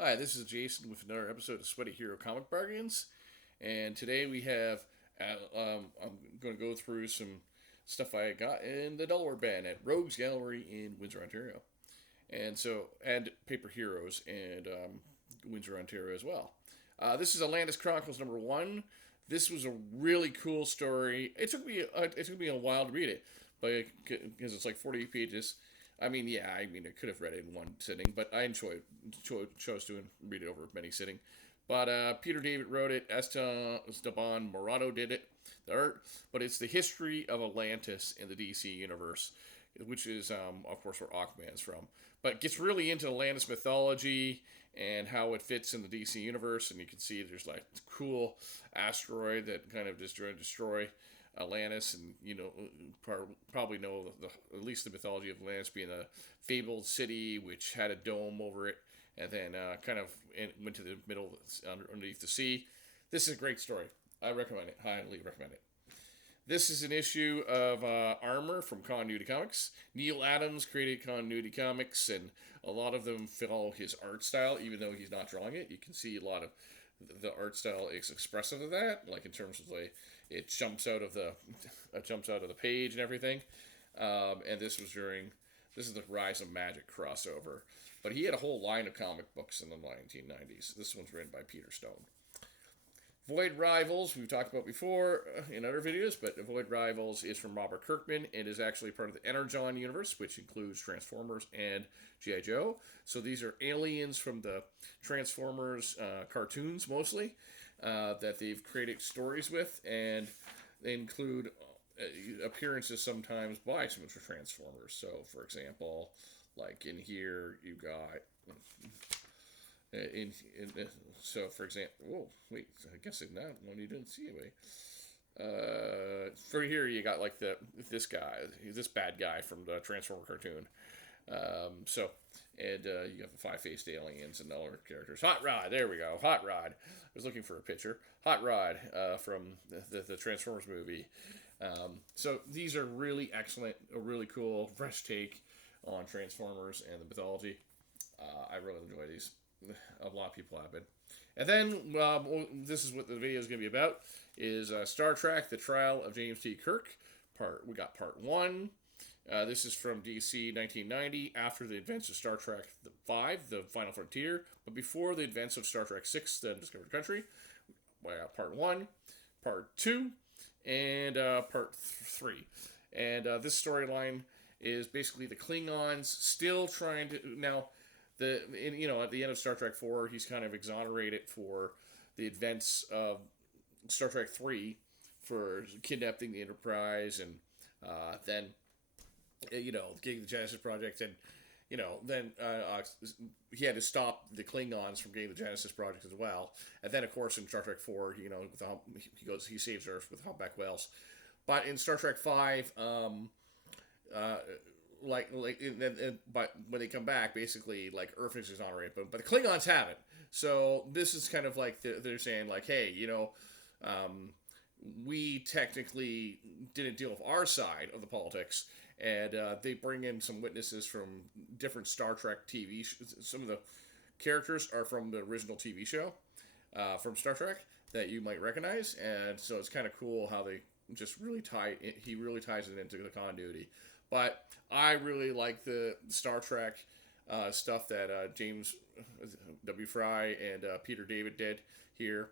Hi, this is Jason with another episode of Sweaty Hero Comic Bargains, and today we have. I'm going to go through some stuff I got in the Delaware Band at Rogues Gallery in Windsor, Ontario, and Paper Heroes and Windsor, Ontario as well. This is Atlantis Chronicles #1. This was a really cool story. It took me a while to read it, but because it's like 40 pages. I could have read it in one sitting, but I chose to read it over many sitting. But Peter David wrote it. Esteban Morado did it, the art. But it's the history of Atlantis in the DC universe, which is, of course, where Aquaman's from. But it gets really into Atlantis mythology and how it fits in the DC universe. And you can see there's like cool asteroid that kind of destroy Atlantis, and probably know at least the mythology of Atlantis being a fabled city which had a dome over it, and then went to the middle underneath the sea. This is a great story. I recommend it. Highly recommend it. This is an issue of Armor from Continuity Comics. Neil Adams created Continuity Comics, and a lot of them follow his art style, even though he's not drawing it. You can see a lot of the art style is expressive of that, like in terms of the it jumps out of the page and everything. And this is the Rise of Magic crossover, but he had a whole line of comic books in the 1990s. This one's written by Peter Stone. Void Rivals, we've talked about before in other videos, but Void Rivals is from Robert Kirkman. It is actually part of the Energon universe, which includes Transformers and G.I. Joe. So these are aliens from the Transformers cartoons, mostly, that they've created stories with, and they include appearances sometimes by some of the Transformers. So, for example, like in here, you got so for example, whoa, wait, I guess in that one you didn't see anybody. For here you got like this bad guy from the Transformer cartoon. You have the five-faced aliens and other characters. Hot Rod, there we go. Hot Rod. I was looking for a picture. Hot Rod from the Transformers movie. So these are really excellent, a really cool, fresh take on Transformers and the mythology. I really enjoy these. A lot of people have been. And then this is what the video is going to be about: is Star Trek: The Trial of James T. Kirk. We got part 1. This is from DC 1990, after the events of Star Trek 5, The Final Frontier, but before the events of Star Trek 6, The Undiscovered Country. We got part 1, part 2, and part 3. And this storyline is basically the Klingons still trying to now. At the end of Star Trek 4, he's kind of exonerated for the events of Star Trek 3 for kidnapping the Enterprise, and then getting the Genesis Project, and then he had to stop the Klingons from getting the Genesis Project as well. And then, of course, in Star Trek 4, he saves Earth with humpback whales. But in Star Trek 5, but when they come back, basically, like, Earth is exonerated, but the Klingons haven't. So this is kind of like they're saying, like, hey, we technically didn't deal with our side of the politics, and they bring in some witnesses from different Star Trek TV. Some of the characters are from the original TV show from Star Trek that you might recognize, and so it's kind of cool how they just really he really ties it into the continuity. But I really like the Star Trek stuff that James W. Fry and Peter David did here.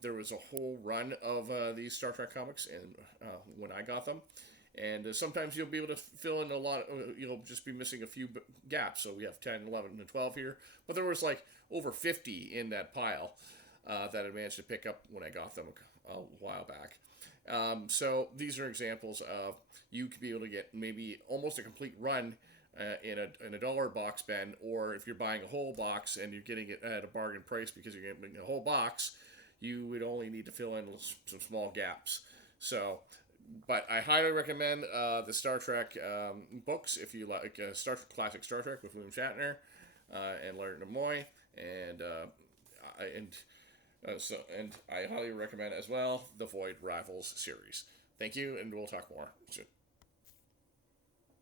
There was a whole run of these Star Trek comics, and when I got them. And sometimes you'll be able to fill in a lot, you'll just be missing a few gaps. So we have 10, 11, and 12 here. But there was like over 50 in that pile that I managed to pick up when I got them a while back. So these are examples of you could be able to get maybe almost a complete run in a dollar box bin, or if you're buying a whole box and you're getting it at a bargain price because you're getting a whole box, you would only need to fill in some small gaps. So, but I highly recommend the Star Trek books if you like classic Star Trek with William Shatner and Leonard Nimoy, and I highly recommend as well the Void Rivals series. Thank you, and we'll talk more soon.